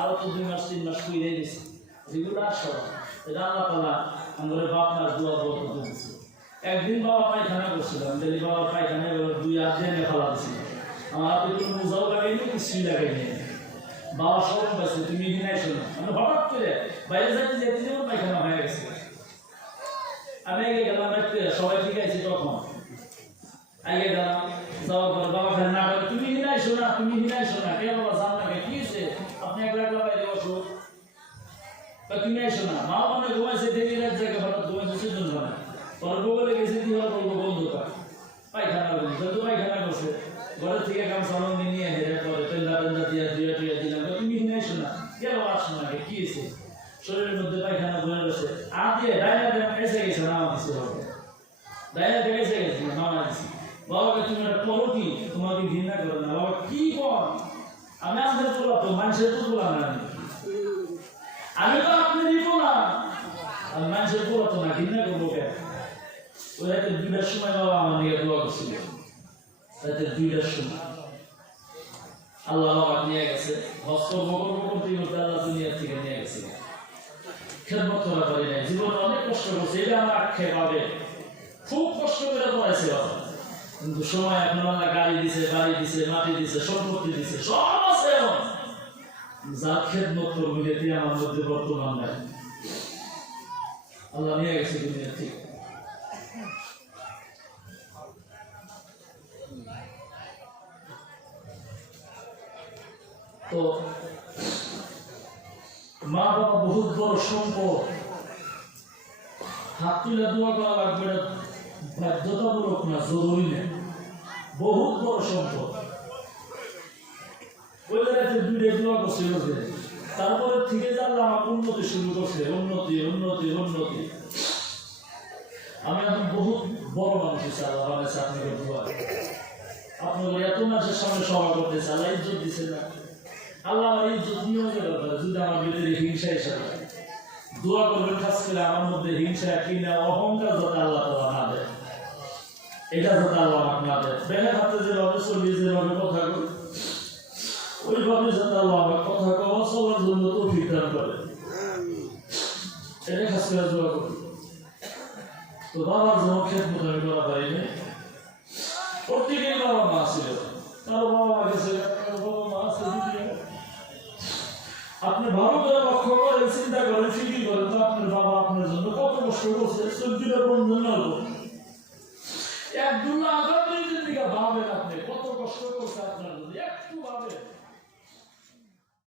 আরও তো দুই মাস, তিন মাস কুইরে গেছে। রেগুলার সরব এটা আল্লাহ তালা আমাদের বাপ মার দোয়া বলতে দিচ্ছে একদিন বাবা পায়খানা করছিলাম ডেলি বাবা পায়খানা এবার দুই দিয়ে এনে ফেলা দিছিল আমার হাতে কোনো মোজাও লাগাইনি, কিছুই লাগাইনি। বাবা সরব পাইছে, তুমি এখানে আইসো না। মানে হঠাৎ করে বাইরে যাইতে যেতে যেমন পায়খানা হয়ে গেছে। আমি না না না। ঘরের থেকে কাম নিয়ে তুমি হিনাই শোনা কে বাবা আসো না কি শরীরের মধ্যে পায়খানা বয়ে রয়েছে আ দিয়ে এসে গেছে না আমার কিছু গেছি মামা দিছি বাবাকে তুমি একটা করো কি তোমাকে ঘৃণা করো না। বাবা, কি কর আমি আমাদের তোলা তো মানুষের তো তোলা না আমি। তো আপনারই তোলা আমি মানুষের তোলা তো না, ঘৃণা করব কে ওই রাতে দুইটার সময় বাবা আমার নিয়ে দোয়া করছিল। রাতে দুইটার সময়। আল্লাহ বাবা নিয়ে গেছে। হস্ত বকর করতে আল্লাহ দুনিয়া থেকে নিয়ে গেছে। খেদমত করা পারি নাই। জীবনে অনেক কষ্ট করছে। এটা আমার আক্ষেপ হবে। খুব কষ্ট করে পড়াইছে বাবা। কিন্তু সময় এখন আল্লাহ গাড়ি দিছে বাড়ি দিছে, মাটি দিছে সম্পত্তি দিছে, সব আছে এখন। যার খেদমত করব যেটি আমার মধ্যে বর্তমান নাই। আল্লাহ নিয়ে গেছে দুনিয়া ঠিক। তো মা বাবা বহুত বড় সম্পদ। হাত তুলে দোয়া করা লাগবে এটা বাধ্যতামূলক না জরুরি না। বহুত বড় সম্পদ। ওদের তারপরে থেকে জানলাম আমার উন্নতি শুরু করছে, উন্নতি উন্নতি উন্নতি। আমি এখন বড় মানুষ বানাইছে আপনাদের এত সভা ইজ্জত দিছে না। আল্লাহ আমার ইজ্জত নিয়মের ব্যাপারে যদি আমার ভিতরে হিংসা হিসাবে দোয়া করবেন, খাস করে আমার মধ্যে হিংসা কিনা অহংকার যাতে আল্লাহ তালা না এটা যাতে আল্লাহ আমাকে না দেয় বেলা হাতে যেভাবে চলি যেভাবে কথা কই ওইভাবে যাতে আল্লাহ আমার কথা কওয়া সবার জন্য তো দান করে। এটা খাস করে করি। তো বাবার জন্য খেত মতো আমি করা পারিনি প্রত্যেকের বাবা মা ছিল কারও বাবা মা গেছে বাবা মা আছে আপনি ভালো করে লক্ষ্য করেন চিন্তা করেন ফিকির করেন তো আপনার বাবা আপনার জন্য কত কষ্ট করছে। চোদ্দটা বন্ধন হলো। এক আজাদের দিকে ভাবেন আপনি কত কষ্ট করছে আপনার জন্য একটু